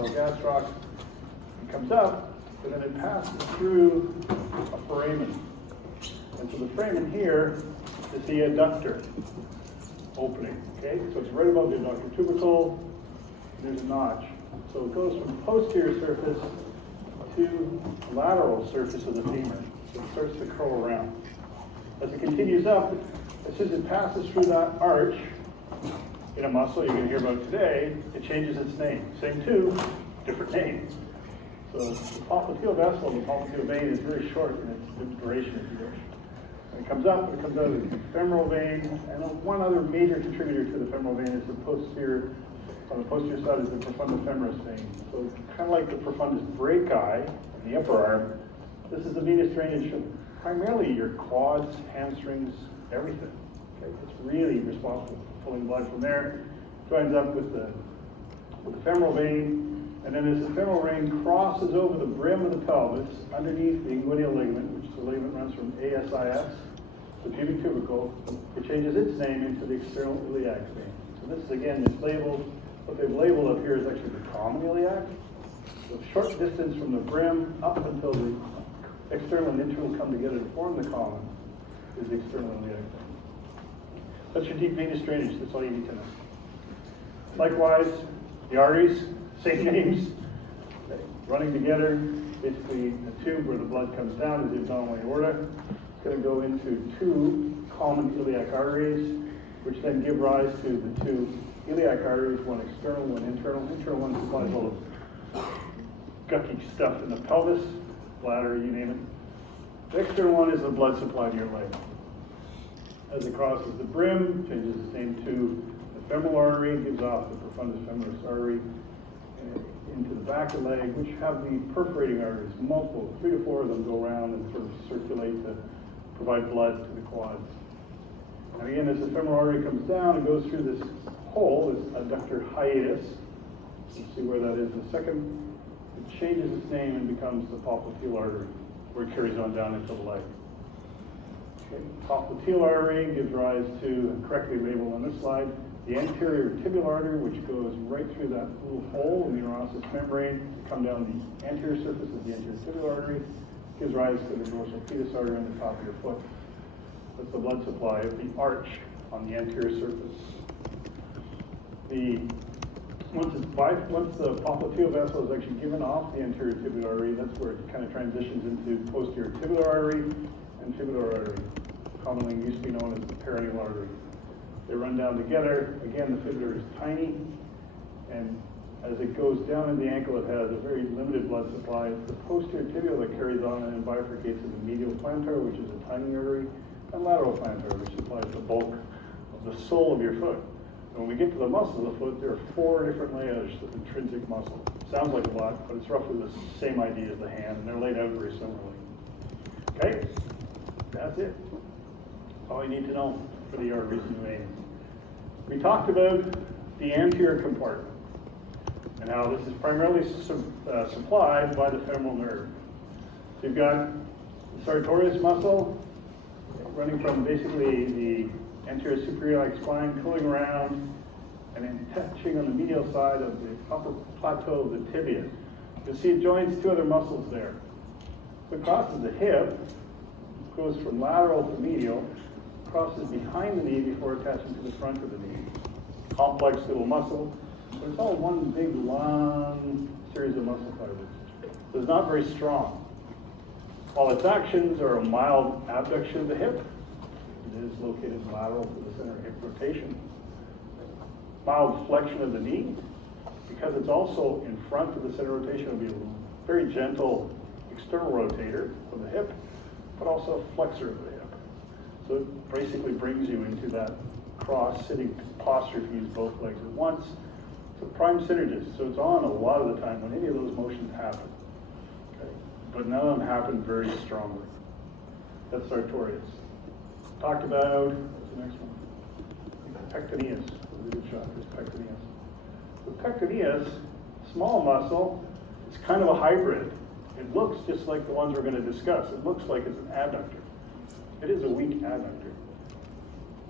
lateral gastroc. It comes up, and then it passes through a foramen. And so the foramen here is the adductor opening. Okay, so it's right above the adductor tubercle. There's a notch. So it goes from the posterior surface to the lateral surface of the femur. So it starts to curl around. As it continues up, as soon as it passes through that arch in a muscle you're going to hear about today, it changes its name. Same tube, different name. So the popliteal vessel, the popliteal vein is very short in its duration, if you wish. When it comes up, it comes out of the femoral vein, and one other major contributor to the femoral vein is the posterior, on the posterior side is the profundus femoris vein. So kind of like the profundus brachii in the upper arm, this is the venous drainage of primarily your quads, hamstrings, everything. Okay? It's really responsible for pulling blood from there. Joins up with the femoral vein, and then as the femoral vein crosses over the brim of the pelvis underneath the inguinal ligament, which the ligament runs from ASIS, the pubic tubercle, it changes its name into the external iliac vein. So this is again, it's labeled, what they've labeled up here is actually the common iliac. So short distance from the brim up until the external and internal come together to form the common is the external iliac vein. That's your deep venous drainage, that's all you need to know. Likewise, the arteries, same names, okay, running together, basically a tube where the blood comes down is the abdominal aorta. It's going to go into two common iliac arteries, which then give rise to the two iliac arteries, one external, one internal. Internal one supplies all the gucky stuff in the pelvis, bladder, you name it. The external one is the blood supply to your leg. As it crosses the brim, changes its name to the femoral artery, gives off the profundus femoris artery into the back of the leg, which have the perforating arteries, multiple, 3 to 4 of them go around and sort of circulate to provide blood to the quads. And again, as the femoral artery comes down and goes through this hole, this adductor hiatus, you'll see where that is in a second, it changes its name and becomes the popliteal artery, where it carries on down into the leg. Okay. Popliteal artery gives rise to, and correctly labeled on this slide, the anterior tibial artery, which goes right through that little hole in the neurosis membrane to come down the anterior surface of the anterior tibial artery, gives rise to the dorsal pedis artery on the top of your foot. That's the blood supply of the arch on the anterior surface. Once the popliteal vessel is actually given off the anterior tibial artery, that's where it kind of transitions into posterior tibial artery and tibial artery, commonly used to be known as the peroneal artery. They run down together. Again, the fibula is tiny, and as it goes down in the ankle, it has a very limited blood supply. It's the posterior tibial that carries on and bifurcates into medial plantar, which is a tiny artery, and lateral plantar, which supplies the bulk of the sole of your foot. And when we get to the muscles of the foot, there are 4 different layers of intrinsic muscle. Sounds like a lot, but it's roughly the same idea as the hand, and they're laid out very similarly. Okay, that's it. That's all you need to know for the arteries and veins. We talked about the anterior compartment and how this is primarily supplied by the femoral nerve. So you've got the sartorius muscle running from basically the anterior superior spine, pulling around and then touching on the medial side of the upper plateau of the tibia. You'll see it joins 2 other muscles there. So it crosses the hip, goes from lateral to medial, crosses behind the knee before attaching to the front of the knee. Complex little muscle, but it's all one big long series of muscle fibers. So it's not very strong. While its actions are a mild abduction of the hip, it is located lateral to the center of hip rotation. Mild flexion of the knee, because it's also in front of the center rotation, it'll be a very gentle external rotator of the hip, but also a flexor of the hip. So it basically brings you into that cross-sitting posture if you use both legs at once. It's a prime synergist, so it's on a lot of the time when any of those motions happen. Okay? But none of them happen very strongly. That's sartorius. Talked about, what's the next one? Pectineus. Was a good shot. There's pectineus. The pectineus, small muscle, it's kind of a hybrid. It looks just like the ones we're going to discuss. It looks like it's an adductor. It is a weak adductor.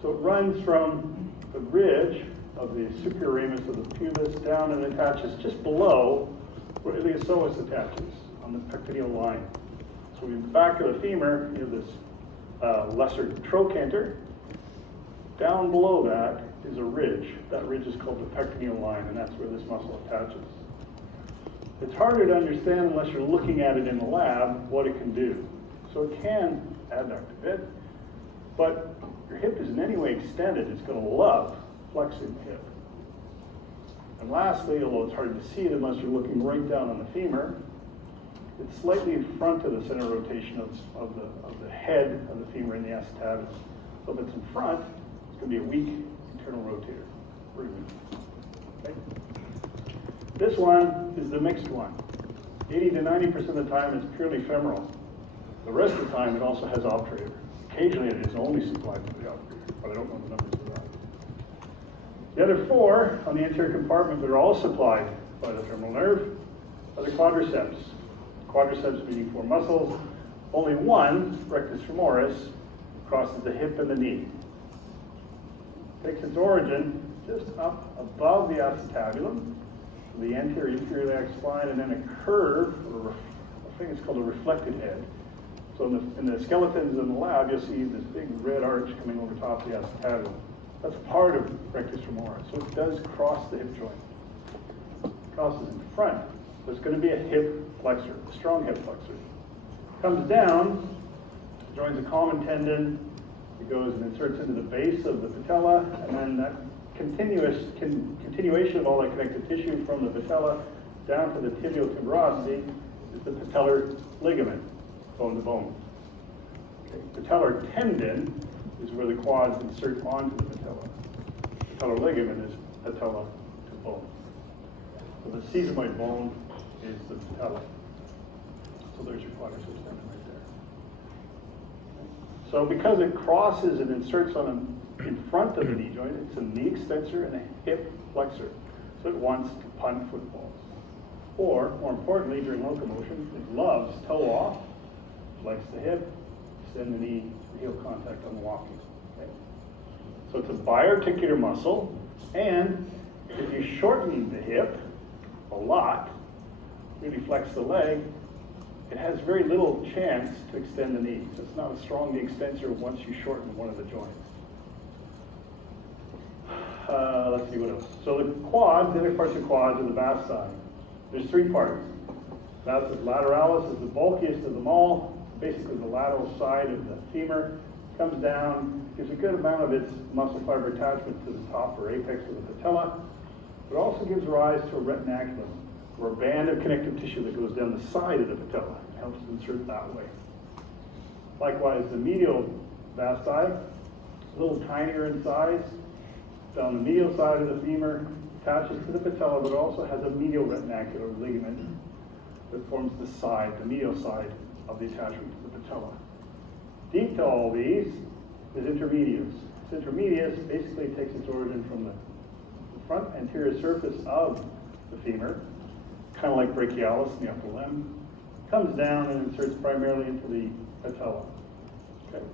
So it runs from the ridge of the superior ramus of the pubis down and attaches just below where iliopsoas attaches on the pectineal line. So in the back of the femur, you have this lesser trochanter. Down below that is a ridge. That ridge is called the pectineal line, and that's where this muscle attaches. It's harder to understand unless you're looking at it in the lab what it can do. So it can adduct a bit, but your hip is in any way extended, it's going to love flexing the hip. And lastly, although it's hard to see it unless you're looking right down on the femur, it's slightly in front of the center of rotation of the head of the femur in the acetabular. So if it's in front, it's going to be a weak internal rotator. Very weak. Okay. This one is the mixed one. 80 to 90% of the time it's purely femoral. The rest of the time it also has obturator. Occasionally it is only supplied to the obturator, but I don't know the numbers of that. The other four on the anterior compartment that are all supplied by the femoral nerve are the quadriceps. Quadriceps meaning four muscles. Only one, rectus femoris, crosses the hip and the knee. Takes its origin just up above the acetabulum, the anterior inferior iliac spine, and then a curve, or I think it's called a reflected head. So in the skeletons in the lab, you'll see this big red arch coming over top of the acetabulum. That's part of rectus femoris. So it does cross the hip joint. It crosses in front. So it's going to be a hip flexor, a strong hip flexor. Comes down, joins a common tendon. It goes and inserts into the base of the patella, and then that continuation of all that connective tissue from the patella down to the tibial tuberosity is the patellar ligament, bone to bone. Okay. Patellar tendon is where the quads insert onto the patella. Patellar ligament is patella to bone. So the sesamoid bone is the patella. So there's your quadriceps tendon right there. So because it crosses and inserts on in front of the knee joint, it's a knee extensor and a hip flexor. So it wants to punt footballs. Or, more importantly, during locomotion, it loves toe off, flex the hip, extend the knee, heel contact on walking. Okay? So it's a biarticular muscle, and if you shorten the hip a lot, really flex the leg, it has very little chance to extend the knee. So it's not a strong knee extensor once you shorten one of the joints. Let's see what else. So the quads, the other parts of quads are the basti. There's three parts. Vastus lateralis is the bulkiest of them all, basically the lateral side of the femur. Comes down, gives a good amount of its muscle fiber attachment to the top or apex of the patella, but also gives rise to a retinaculum, or a band of connective tissue that goes down the side of the patella. It helps to insert that way. Likewise, the medial vasti, a little tinier in size, down the medial side of the femur, attaches to the patella, but also has a medial retinacular ligament that forms the side, the medial side of the attachment to the patella. Deep to all these is intermedius. This intermedius basically takes its origin from the front anterior surface of the femur, kind of like brachialis in the upper limb, comes down and inserts primarily into the patella. Okay.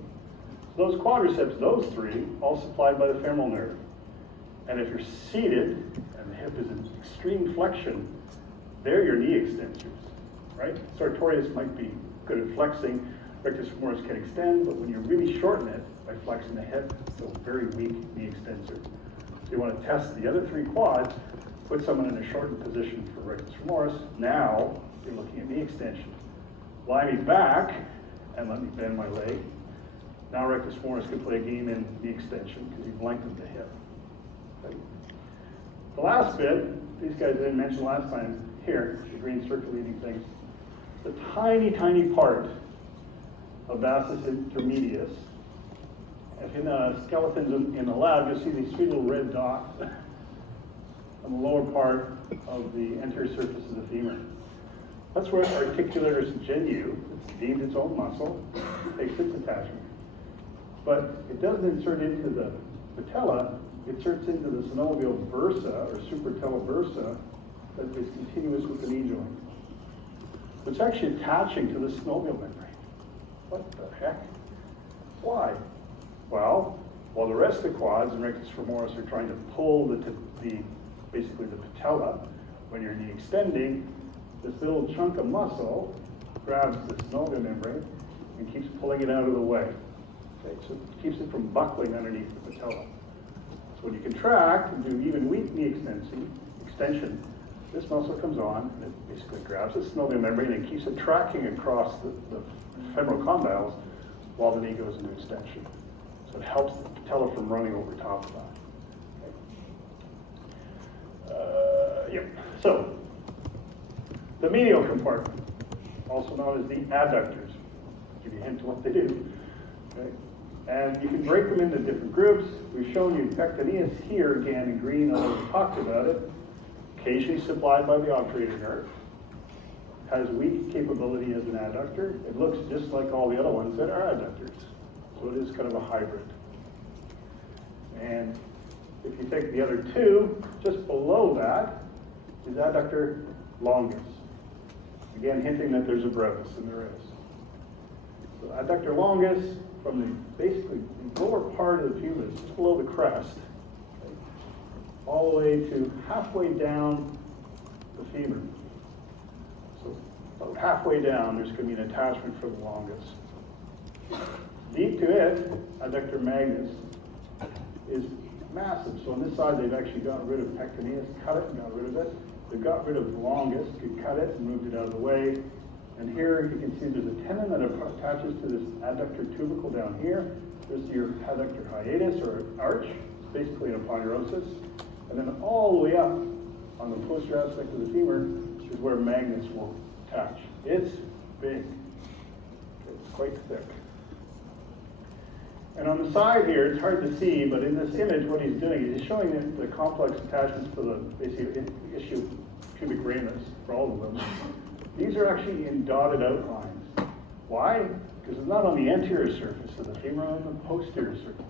So those quadriceps, those three, all supplied by the femoral nerve. And if you're seated and the hip is in extreme flexion, they're your knee extensors, right? Sartorius might be good at flexing, rectus femoris can extend, but when you really shorten it by flexing the hip, it's a very weak knee extensor. So you want to test the other three quads, put someone in a shortened position for rectus femoris. Now you're looking at knee extension. Lie me back and let me bend my leg. Now rectus femoris can play a game in knee extension because you've lengthened the hip. Okay. The last bit, these guys I didn't mention last time, here, the green circulating things. The tiny, tiny part of vastus intermedius. If in skeletons in the lab, you'll see these three little red dots on the lower part of the anterior surface of the femur. That's where articularis genu, it's deemed its own muscle, takes its attachment. But it doesn't insert into the patella, it inserts into the synovial bursa, or supratellar bursa, that is continuous with the knee joint. It's actually attaching to the synovial membrane. What the heck? Why? Well, while the rest of the quads and rectus femoris are trying to pull basically the patella. When you're knee extending, this little chunk of muscle grabs the synovial membrane and keeps pulling it out of the way. Okay, so it keeps it from buckling underneath the patella. So when you contract and do even weak knee extension, this muscle comes on and it basically grabs the synovial membrane and keeps it tracking across the femoral condyles while the knee goes into extension. So it helps the patella from running over top of that. Yep. So the medial compartment, also known as the adductors, give you a hint to what they do. Okay? And you can break them into different groups. We've shown you pectineus here again in green, although we talked about it. Occasionally supplied by the obturator nerve. Has weak capability as an adductor. It looks just like all the other ones that are adductors. So it is kind of a hybrid. And if you take the other two, just below that is adductor longus. Again, hinting that there's a brevis, and there is. So adductor longus from basically the lower part of the pubis, just below the crest, okay, all the way to halfway down the femur. So about halfway down, there's going to be an attachment for the longus. Deep to it, adductor magnus is massive. So on this side, they've actually gotten rid of pectineus, cut it and got rid of it. They've got rid of the longus, could cut it and moved it out of the way. And here you can see there's a tendon that attaches to this adductor tubercle down here. This is your adductor hiatus or arch, basically an aponeurosis. And then all the way up on the posterior aspect of the femur is where magnus will attach. It's big. It's quite thick. And on the side here, it's hard to see, but in this image, what he's doing is he's showing the complex attachments to the basically issue pubic ramus for all of them. These are actually in dotted outlines. Why? Because it's not on the anterior surface of the femur, on the posterior surface.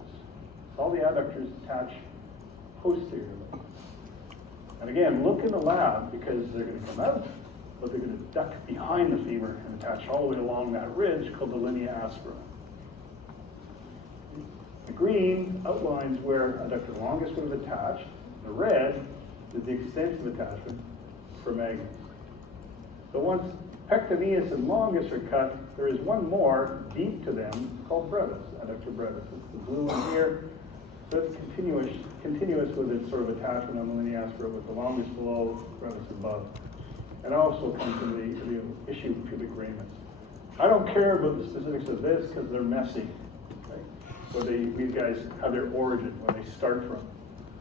All the adductors attach posteriorly. And again, look in the lab because they're going to come out, but they're going to duck behind the femur and attach all the way along that ridge called the linea aspera. The green outlines where adductor longus would have attached. The red is the extensive attachment for magnus. So once pectineus and longus are cut, there is one more deep to them called brevis, adductor brevis. It's the blue one here. So it's continuous with its sort of attachment on the linea aspera with the longus below, brevis above. And also comes from the issue pubic ramus. I don't care about the specifics of this because they're messy. So these guys have their origin, where they start from.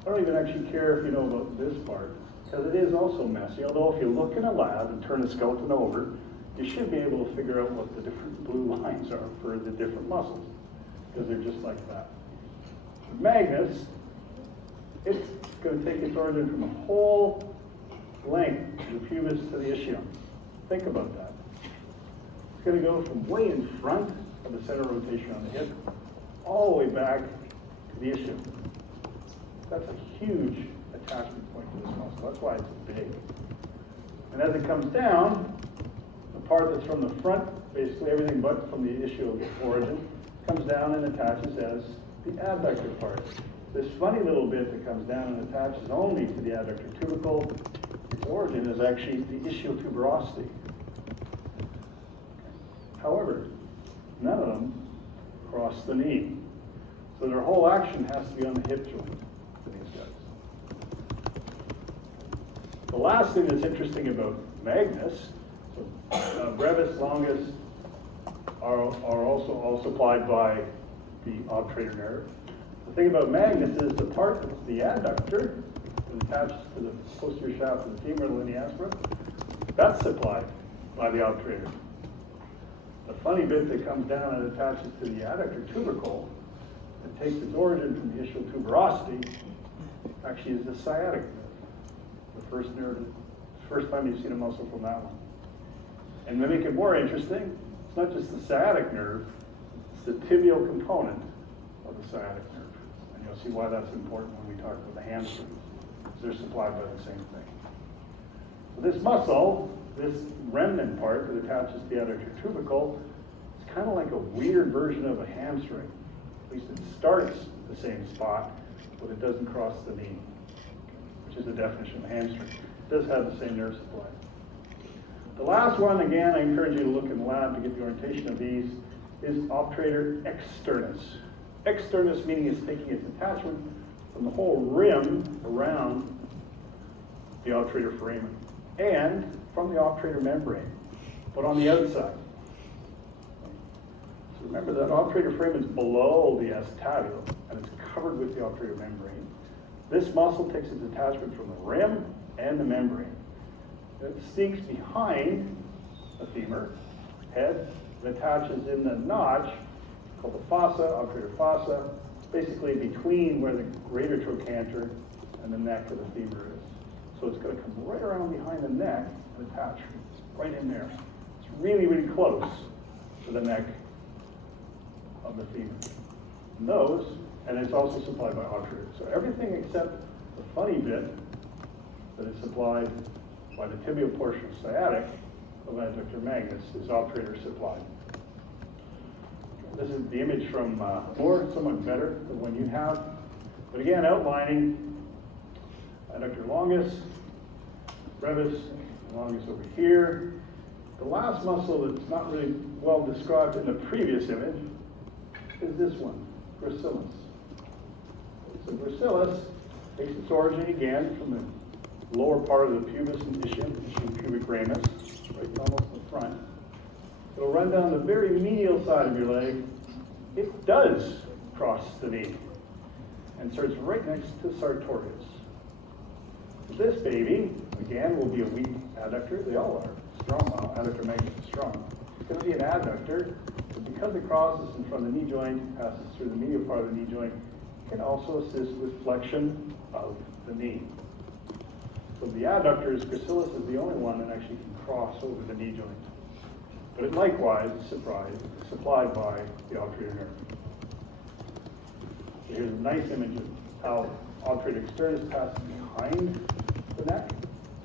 I don't even actually care if you know about this part, because it is also messy. Although if you look in a lab and turn the skeleton over, you should be able to figure out what the different blue lines are for the different muscles, because they're just like that. Magnus, it's going to take its origin from the whole length of the pubis to the ischium. Think about that. It's going to go from way in front of the center of rotation on the hip, all the way back to the ischium. That's a huge attachment point to this muscle. That's why it's big. And as it comes down, the part that's from the front, basically everything but from the ischial origin, comes down and attaches as the adductor part. This funny little bit that comes down and attaches only to the adductor tubercle, its origin is actually the ischial tuberosity. However, none of them cross the knee. So their whole action has to be on the hip joint for these guys. The last thing that's interesting about magnus, so brevis, longus are also all supplied by the obturator nerve. The thing about magnus is the part that's the adductor that attaches to the posterior shaft of the femur, the linea aspera, that's supplied by the obturator. The funny bit that comes down and attaches to the adductor tubercle and takes its origin from the ischial tuberosity actually is the sciatic nerve. First time you've seen a muscle from that one. And to make it more interesting, it's not just the sciatic nerve, it's the tibial component of the sciatic nerve. And you'll see why that's important when we talk about the hamstrings, because they're supplied by the same thing. So this muscle, this remnant part that attaches to the adductor tubercle, it's kind of like a weird version of a hamstring. At least it starts the same spot, but it doesn't cross the knee, which is the definition of the hamstring. It does have the same nerve supply. The last one, again, I encourage you to look in the lab to get the orientation of these, is obturator externus. Externus meaning it's taking its attachment from the whole rim around the obturator foramen and from the obturator membrane, but on the outside. So remember that obturator foramen is below the acetabulum and it's covered with the obturator membrane. This muscle takes its attachment from the rim and the membrane. It sneaks behind the femur head and attaches in the notch called the fossa, obturator fossa, basically between where the greater trochanter and the neck of the femur is. So it's going to come right around behind the neck and attach right in there. It's really, really close to the neck of the femur. And it's also supplied by obturator. So everything except the funny bit that is supplied by the tibial portion of sciatic of adductor magnus is obturator supplied. This is the image from Moore, somewhat better than one you have. But again, outlining adductor longus, brevis, longus over here. The last muscle that's not really well described in the previous image is this one, gracilis. So gracilis takes its origin again from the lower part of the pubis and ischium pubic ramus, right almost in the front. It'll run down the very medial side of your leg. It does cross the knee and starts right next to sartorius. This baby, again, will be a weak adductor. They all are strong. Adductor magnus is strong. It's going to be an adductor, but because it crosses in front of the knee joint, passes through the medial part of the knee joint, it can also assist with flexion of the knee. So the adductors, gracilis is the only one that actually can cross over the knee joint. But it likewise is supplied by the obturator nerve. So here's a nice image of how obturator externus passes behind the neck.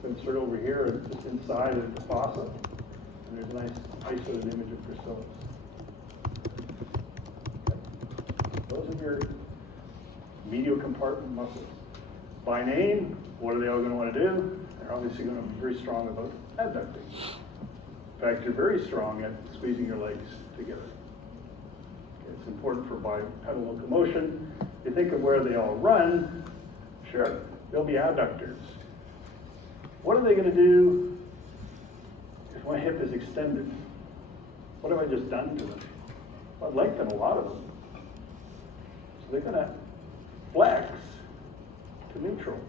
So insert over here, just inside of the fossa. And there's a nice isolated image of gracilis. Okay. Those are your medial compartment muscles. By name, what are they all going to want to do? They're obviously going to be very strong about adducting. In fact, you're very strong at squeezing your legs together. Okay, it's important for bipedal locomotion. If you think of where they all run, sure, they'll be adductors. What are they going to do if my hip is extended? What have I just done to them? I've lengthened a lot of them. So they're going to flex to neutral.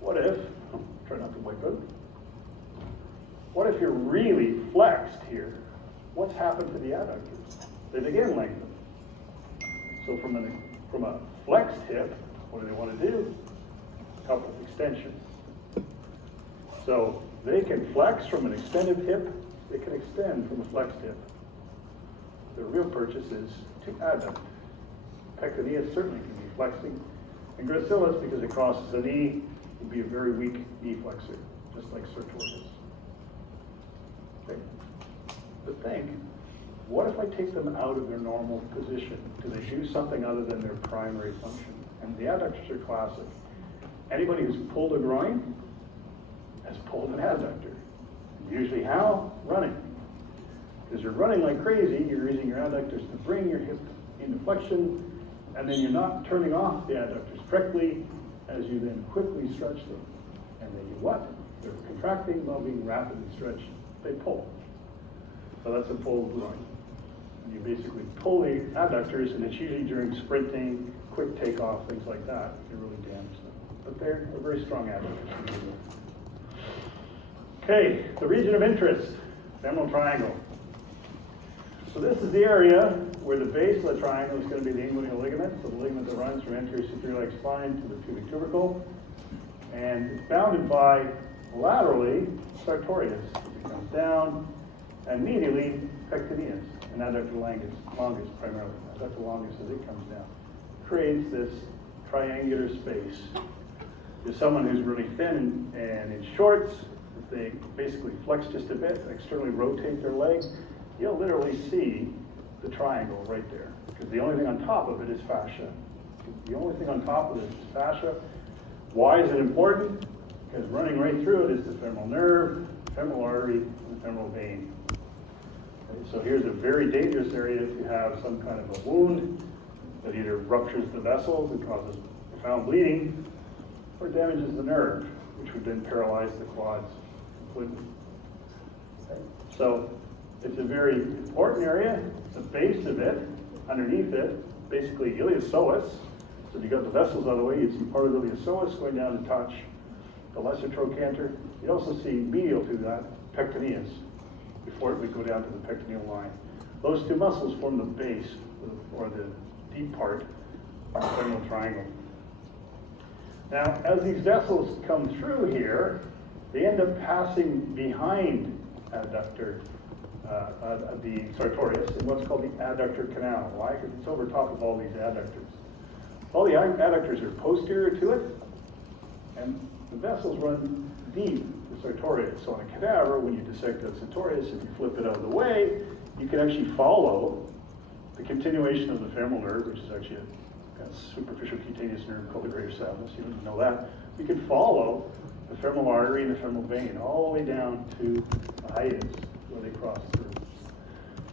What if, try not to wipe out. What if you're really flexed here? What's happened to the adductors? They've again lengthened. So from a flexed hip, what do they want to do? Help with extension. So they can flex from an extended hip, they can extend from a flexed hip. The real purchase is to adduct. Pectineus certainly can be flexing. And gracilis, because it crosses the knee, would be a very weak knee flexor, just like sartorius. Okay. But think, what if I take them out of their normal position? Do they do something other than their primary function? And the adductors are classic. Anybody who's pulled a groin has pulled an adductor. Usually how? Running. Because you're running like crazy, you're using your adductors to bring your hip into flexion, and then you're not turning off the adductors correctly as you then quickly stretch them. And then you what? They're contracting while being rapidly stretched. They pull. So that's a pulled groin. And you basically pull the adductors, and it's usually during sprinting, quick takeoff, things like that. You really damage them. But they're a very strong adductors. Okay, the region of interest, femoral triangle. So this is the area where the base of the triangle is going to be the inguinal ligament, so the ligament that runs from anterior superior leg spine to the pubic tubercle. And it's bounded by, laterally, sartorius. It comes down, and medially, pectineus, and adductor longus primarily. Adductor longus as it comes down. Creates this triangular space. If someone who's really thin and in shorts, if they basically flex just a bit, externally rotate their leg, you'll literally see the triangle right there, because the only thing on top of it is fascia. The only thing on top of it is fascia. Why is it important? Because running right through it is the femoral nerve, femoral artery, and the femoral vein. Okay, so here's a very dangerous area if you have some kind of a wound that either ruptures the vessels and causes profound bleeding, or damages the nerve, which would then paralyze the quads completely. Okay, so it's a very important area. The base of it, underneath it, basically iliopsoas. So if you got the vessels out of the way, you'd see part of the iliopsoas going down to touch the lesser trochanter. You also see medial to that pectineus before we go down to the pectineal line. Those two muscles form the base, or the deep part of the femoral triangle. Now, as these vessels come through here, they end up passing behind adductor, the sartorius, in what's called the adductor canal. Why? Because it's over top of all these adductors. All the adductors are posterior to it, and the vessels run deep the sartorius. So on a cadaver, when you dissect the sartorius, if you flip it out of the way, you can actually follow the continuation of the femoral nerve, which is actually a superficial cutaneous nerve called the greater saphenous. You didn't know that. You can follow the femoral artery and the femoral vein all the way down to the hiatus where they cross through.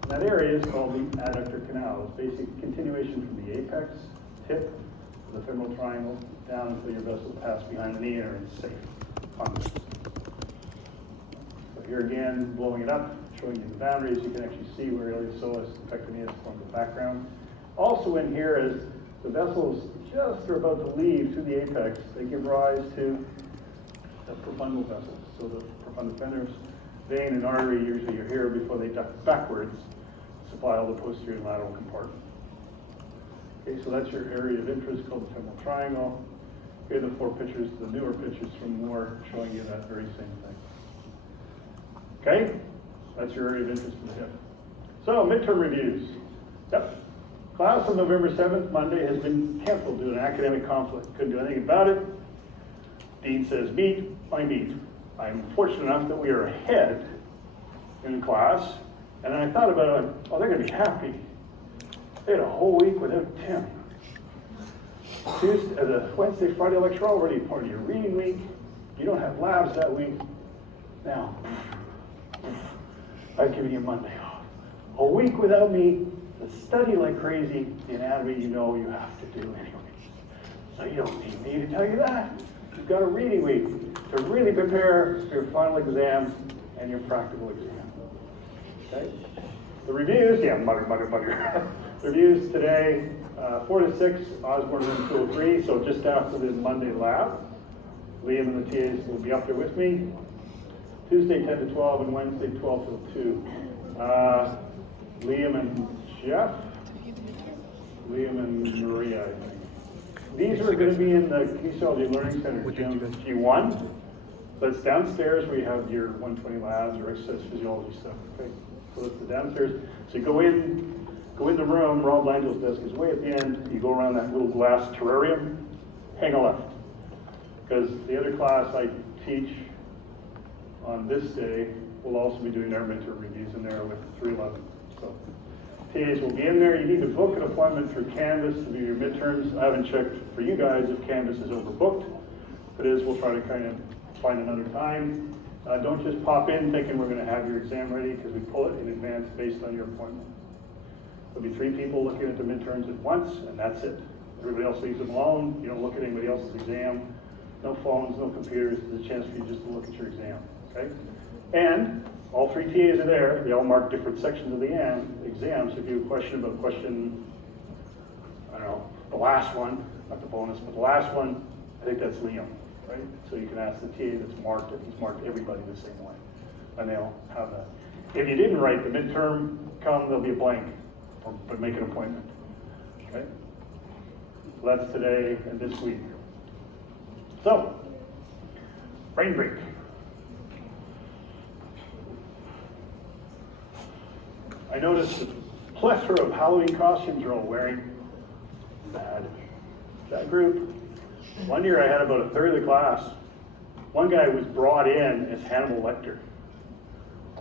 And that area is called the adductor canal. It's basically a continuation from the apex tip of the femoral triangle down until your vessels pass behind the knee and are in safe contact. So here again, blowing it up, showing you the boundaries. You can actually see where iliopsoas and pectineus form the background. Also in here, as the vessels just are about to leave through the apex, they give rise to the profundal vessels. So the profundifemoris vein and artery usually are here before they duct backwards to supply all the posterior and lateral compartment. Okay, so that's your area of interest called the femoral triangle. Here are the four pictures, the newer pictures from Moore, showing you that very same thing. Okay, that's your area of interest in the hip. So, midterm reviews. Yep. Class on November 7th, Monday, has been canceled due to an academic conflict. Couldn't do anything about it. Dean says meet, I meet. I'm fortunate enough that we are ahead in class, and I thought about it, oh, they're going to be happy. They had a whole week without Tim. Tuesday, the Wednesday, Friday lecture already part of your reading week. You don't have labs that week. Now, I've given you Monday off. A week without me to study like crazy the anatomy you know you have to do anyway. So you don't need me to tell you that. You've got a reading week to really prepare for your final exam and your practical exam. Okay? The reviews, yeah, mutter. The reviews today, 4 to 6, Osborne room 203, so just after the Monday lab. Liam and the TAs will be up there with me. Tuesday 10 to 12 and Wednesday 12 till 2. Liam and Jeff, Liam and Maria, I think. These are going to be in the Kinesiology Learning Center, gym G1. So it's downstairs where you have your 120 labs or exercise physiology stuff. Okay, so it's the downstairs. So you go in the room. Rob Langel's desk is way at the end. You go around that little glass terrarium, hang a left. Because the other class I teach on this day will also be doing their midterm reviews in there with 311. So TAs will be in there. You need to book an appointment through Canvas to do your midterms. I haven't checked for you guys if Canvas is overbooked. If it is, we'll try to kind of find another time. Don't just pop in thinking we're going to have your exam ready, because we pull it in advance based on your appointment. There'll be 3 people looking at the midterms at once, and that's it. Everybody else leaves them alone. You don't look at anybody else's exam. No phones, no computers. There's a chance for you just to look at your exam. Okay? And all 3 TAs are there. They all mark different sections of the exam. So if you have a question about I don't know, the last one, not the bonus, but the last one, I think that's Liam, right? So you can ask the TA that's marked it. He's marked everybody the same way. And they'll have that. If you didn't write the midterm, there'll be a blank, but make an appointment. Okay? So that's today and this week. So, brain break. I noticed the plethora of Halloween costumes you're all wearing. Bad. That group. One year I had about a third of the class. One guy was brought in as Hannibal Lecter.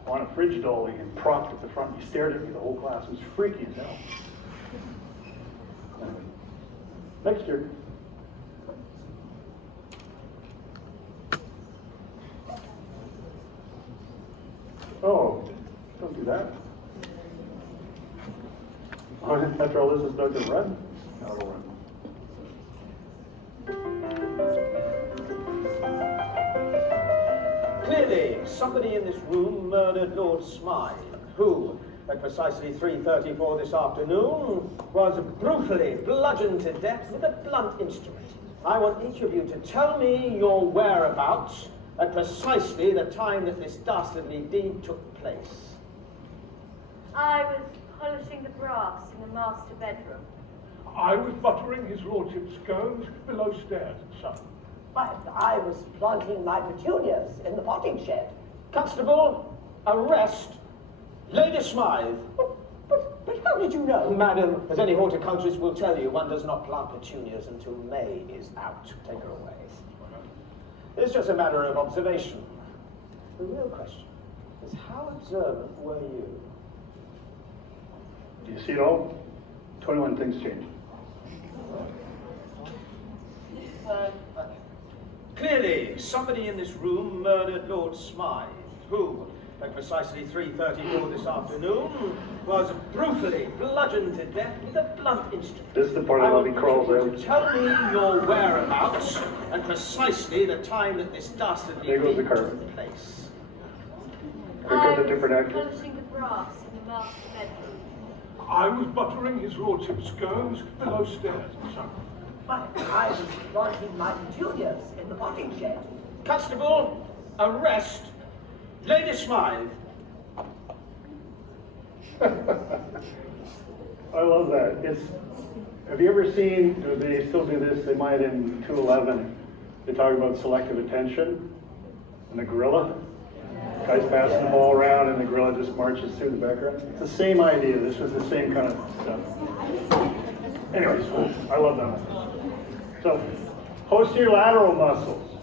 on a fridge dolly and propped at the front. He stared at me the whole class. It was freaky as hell. Anyway, next year. Oh, don't do that. After all this is done, to run? No, it'll run. Clearly, somebody in this room murdered Lord Smythe, who, at precisely 3:34 this afternoon, was brutally bludgeoned to death with a blunt instrument. I want each of you to tell me your whereabouts at precisely the time that this dastardly deed took place. I was polishing the brass in the master bedroom. I was buttering his lordship's scones below stairs, sir. I was planting my petunias in the potting shed. Constable, arrest Lady Smythe. But how did you know? Madam, as any horticulturist will tell you, one does not plant petunias until May is out. Take her away. It's just a matter of observation. The real question is, how observant were you? Do you see it all? 21 things change. Clearly, somebody in this room murdered Lord Smythe, who, at precisely 3:34 this afternoon, was brutally bludgeoned to death with a blunt instrument. This is the part of it he crawls out. Tell me your whereabouts and precisely the time that this dastardly There goes the deed carpet. took place. Here comes a different I actor. was polishing the brass in the master bedroom. I was buttering his lordship's scones below stairs, sir. I was planting my petunias in the potting shed. Constable, arrest Lady Smythe. I love that. Have you ever seen, they still do this, they might in 211, they talk about selective attention and the gorilla. Guy's passing the ball around and the gorilla just marches through the background. It's the same idea. This was the same kind of stuff. Anyways, I love that one. So, posterior lateral muscles.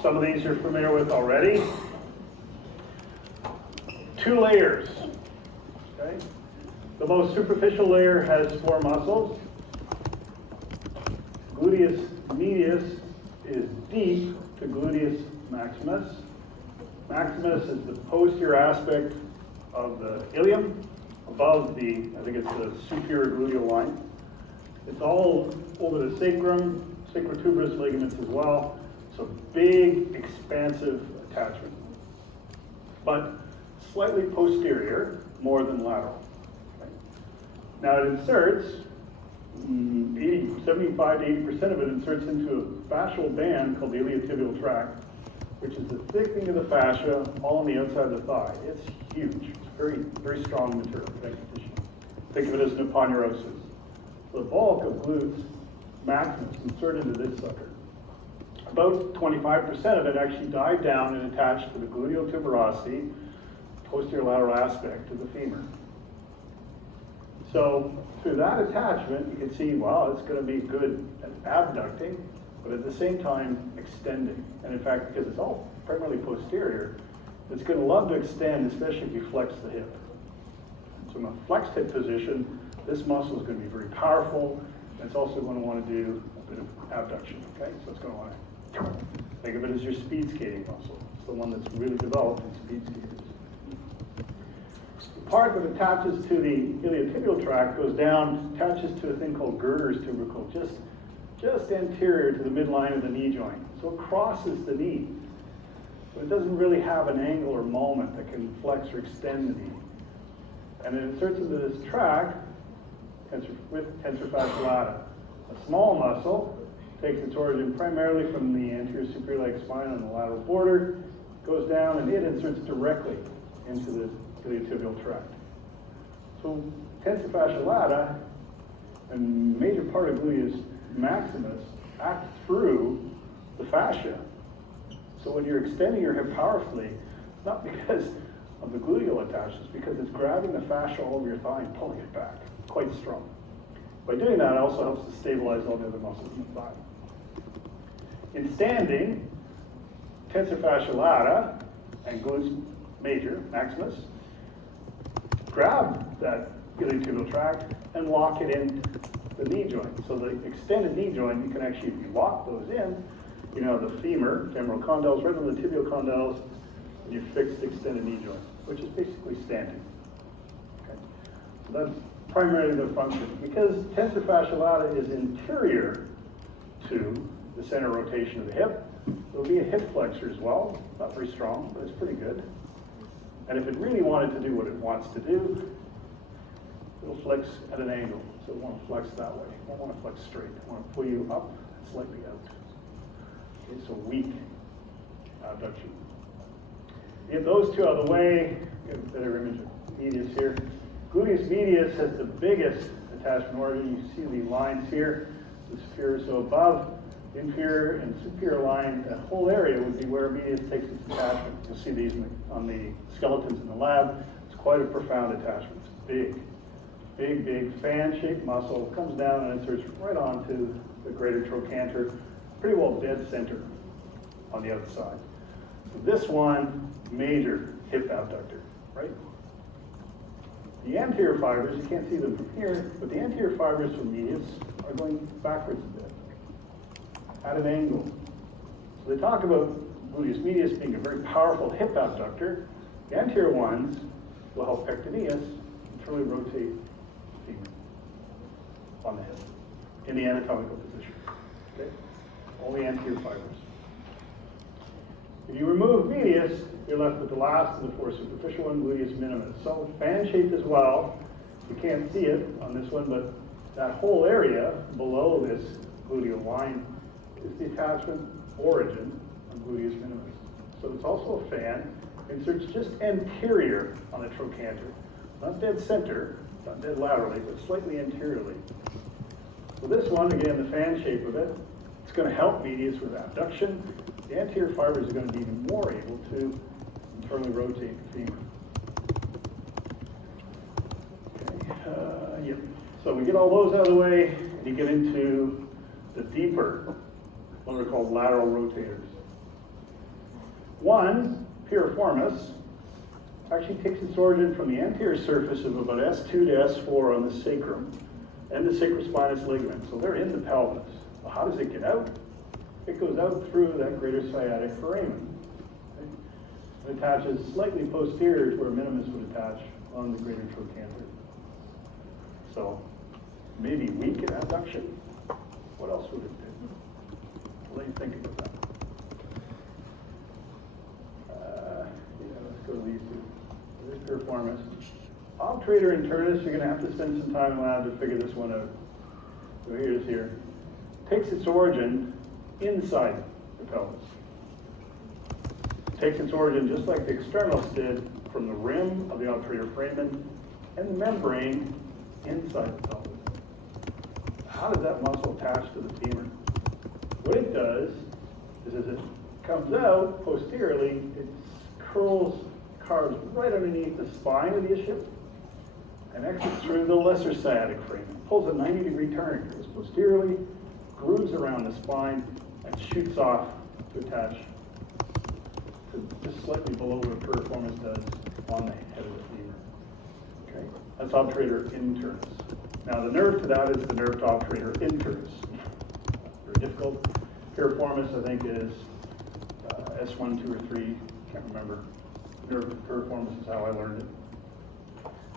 Some of these you're familiar with already. 2 layers. Okay? The most superficial layer has 4 muscles. Gluteus medius is deep to gluteus maximus. Maximus is the posterior aspect of the ilium, above the, I think it's the superior gluteal line. It's all over the sacrum, sacrotuberous ligaments as well. So big, expansive attachment. But slightly posterior, more than lateral. Okay. Now it inserts, 75 to 80% of it inserts into a fascial band called the iliotibial tract, which is the thickening of the fascia all on the outside of the thigh. It's huge. It's very, very strong material, connective tissue. Think of it as an aponeurosis. The bulk of glutes maximus insert into this sucker. About 25% of it actually dive down and attach to the gluteal tuberosity, posterior lateral aspect of the femur. So through that attachment, you can see, wow, it's going to be good at abducting, but at the same time extending. And in fact, because it's all primarily posterior, it's going to love to extend, especially if you flex the hip. So in a flexed hip position, this muscle is going to be very powerful, and it's also going to want to do a bit of abduction, okay? So it's going to want to think of it as your speed skating muscle. It's the one that's really developed in speed skaters. The part that attaches to the iliotibial tract goes down, attaches to a thing called Gerder's tubercle, just anterior to the midline of the knee joint. So it crosses the knee, but it doesn't really have an angle or moment that can flex or extend the knee. And it inserts into this tract with tensor fasciae lata. A small muscle takes its origin primarily from the anterior suprailiac spine on the lateral border, goes down, and it inserts directly into the iliotibial tract. So tensor fasciae lata, a major part of gluteus maximus, act through the fascia. So when you're extending your hip powerfully, it's not because of the gluteal attachments, because it's grabbing the fascia all over your thigh and pulling it back. Quite strong. By doing that, it also helps to stabilize all the other muscles in the thigh. In standing, tensor fasciae lata and glutes major, maximus, grab that iliotibial tract and lock it in the knee joint. So the extended knee joint, you can actually, if you lock those in, you know, the femur, femoral condyles, right on the tibial condyles, and you fix the extended knee joint, which is basically standing. Okay. So that's primarily the function. Because tensor fasciae lata is interior to the center rotation of the hip, there'll be a hip flexor as well. Not very strong, but it's pretty good. And if it really wanted to do what it wants to do, it'll flex at an angle. So it won't flex that way. It won't want to flex straight. It wants to pull you up and slightly out. It's a weak abduction. Get those two out of the way. Get a better image of medius here. Gluteus medius has the biggest attachment organ. You see the lines here, the superior, so above, inferior and superior line, that whole area would be where medius takes its attachment. You'll see these on the skeletons in the lab. It's quite a profound attachment. It's big fan-shaped muscle, comes down and inserts right onto the greater trochanter, pretty well dead center on the outside. So this one, major hip abductor, right? The anterior fibers, you can't see them from here, but the anterior fibers from medius are going backwards a bit, at an angle. So they talk about gluteus medius being a very powerful hip abductor. The anterior ones will help pectineus internally rotate the femur on the hip in the anatomical position. Okay? Only anterior fibers. If you remove medius, you're left with the last of the four superficial one, gluteus minimus. So fan-shaped as well. You can't see it on this one, but that whole area below this gluteal line is the attachment origin of gluteus minimus. So it's also a fan. Inserts just anterior on the trochanter. Not dead center, not dead laterally, but slightly anteriorly. So this one, again, the fan shape of it, it's going to help medius with abduction. The anterior fibers are going to be even more able to internally rotate the femur. Okay, yep. So we get all those out of the way, and you get into the deeper, what are called lateral rotators. One, piriformis, actually takes its origin from the anterior surface of about S2 to S4 on the sacrum and the sacrospinous ligament. So they're in the pelvis. Well, how does it get out? It goes out through that greater sciatic foramen. Right? It attaches slightly posterior to where minimus would attach on the greater trochanter. So maybe weak in abduction. What else would it do? What do you think about that? Let's go to these two. There's piriformis. Obturator internus, you're going to have to spend some time in lab to figure this one out. So here's here. Takes its origin inside the pelvis. Takes its origin just like the externals did from the rim of the obturator foramen and the membrane inside the pelvis. How does that muscle attach to the femur? What it does is as it comes out posteriorly, it carves right underneath the spine of the ischium and exits through the lesser sciatic foramen. Pulls a 90-degree turn, goes posteriorly, grooves around the spine, and shoots off to attach to just slightly below where piriformis does on the head of the femur. Okay, that's obturator internus. Now the nerve to that is the nerve to obturator internus. Very difficult. Piriformis, I think, is S1, 2, or 3. Can't remember. Nerve piriformis is how I learned it.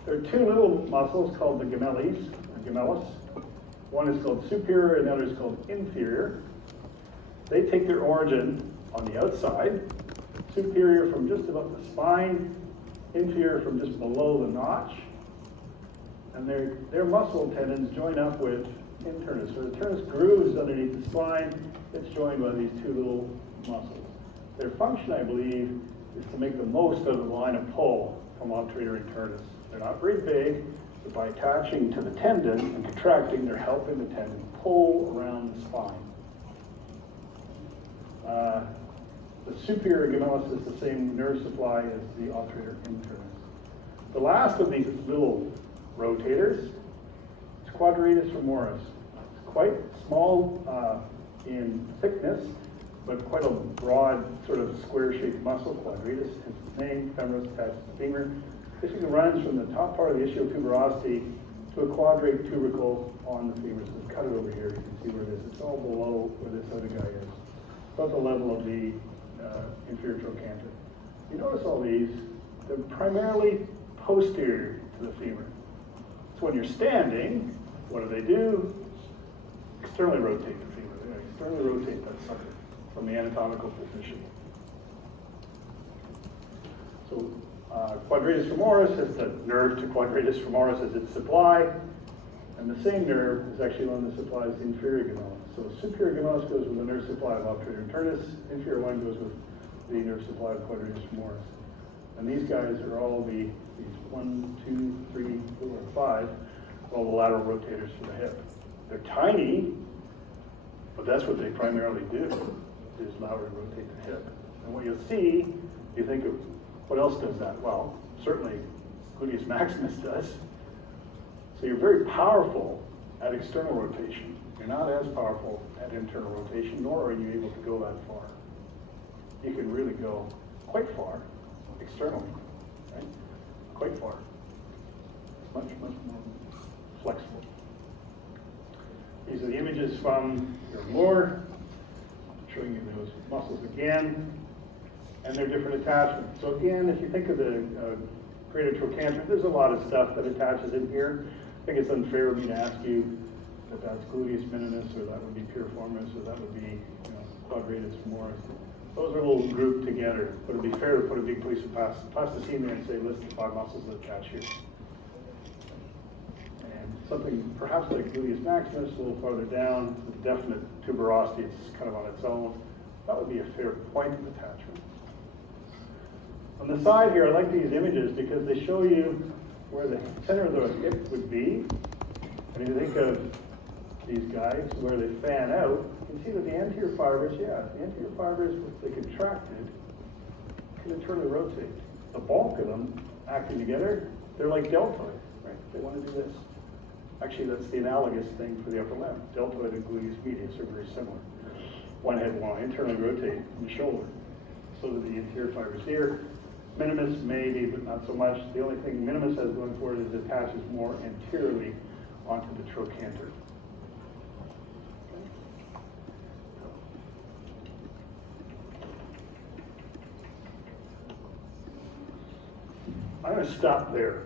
There are two little muscles called the gemelles, or gemellus. One is called superior and the other is called inferior. They take their origin on the outside. Superior from just above the spine, inferior from just below the notch. And their muscle tendons join up with internus. So the internus grooves underneath the spine. It's joined by these two little muscles. Their function, I believe, is to make the most of the line of pull from obturator internus. They're not very big, but by attaching to the tendon and contracting, they're helping the tendon pull around the spine. The superior gemellus is the same nerve supply as the obturator internus. The last of these little rotators is quadratus femoris. It's quite small in thickness, but quite a broad, sort of square-shaped muscle, quadratus, hence its name, femoris attached to the femur. Basically runs from the top part of the ischial tuberosity to a quadrate tubercle on the femur. So cut it over here, you can see where it is. It's all below where this other guy is. So at the level of the inferior trochanter. You notice all these, they're primarily posterior to the femur. So when you're standing, what do? Externally rotate the femur. They externally rotate that sucker from the anatomical position. So quadratus femoris is the nerve to quadratus femoris as its supply, and the same nerve is actually one that supplies the inferior gemellus. So superior gemellus goes with the nerve supply of obturator internus, inferior one goes with the nerve supply of quadratus femoris. And these guys are all these 1, 2, 3, 4, 5, all the lateral rotators for the hip. They're tiny, but that's what they primarily do, is laterally rotate the hip. And what you'll see, you think of, what else does that? Well, certainly gluteus maximus does. So you're very powerful at external rotation. You're not as powerful at internal rotation, nor are you able to go that far. You can really go quite far externally, right? Quite far. Much, much more flexible. These are the images from your more, showing you those muscles again, and their different attachments. So again, if you think of the greater trochanter, there's a lot of stuff that attaches in here. I think it's unfair of me to ask you that that's gluteus minimus, or that would be piriformis, or that would be quadratus femoris. Those are a little grouped together, but it'd be fair to put a big piece of plasticine there and say, list the 5 muscles that attach here. And something perhaps like gluteus maximus, a little farther down, with definite tuberosity, it's kind of on its own. That would be a fair point of attachment. On the side here, I like these images because they show you where the center of the hip would be. And if you think of these guys, where they fan out, you can see that the anterior fibers, the anterior fibers, if they contracted, can internally rotate. The bulk of them acting together, they're like deltoid, right? They want to do this. Actually, that's the analogous thing for the upper limb. Deltoid and gluteus medius are very similar. One head will internally rotate in the shoulder. So do the anterior fibers here. Minimus maybe, but not so much. The only thing minimus has going for it is it attaches more anteriorly onto the trochanter. I'm going to stop there.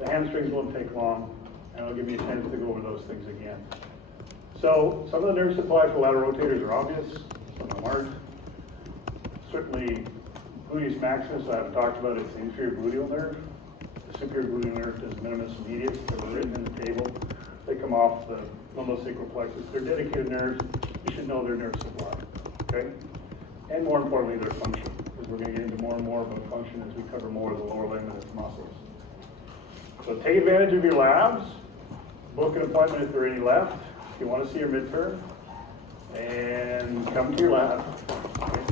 The hamstrings won't take long, and I'll give you a chance to go over those things again. So some of the nerve supply for lateral rotators are obvious, some of them aren't. Certainly, gluteus maximus, I haven't talked about, it's the inferior gluteal nerve. The superior gluteal nerve does minimus and medius. They were written in the table. They come off the lumbosacral plexus. They're dedicated nerves. You should know their nerve supply, okay? And more importantly, their function, because we're going to get into more and more about function as we cover more of the lower limb and its muscles. So take advantage of your labs. Book an appointment if there are any left. If you want to see your midterm, and come to your lab. Okay?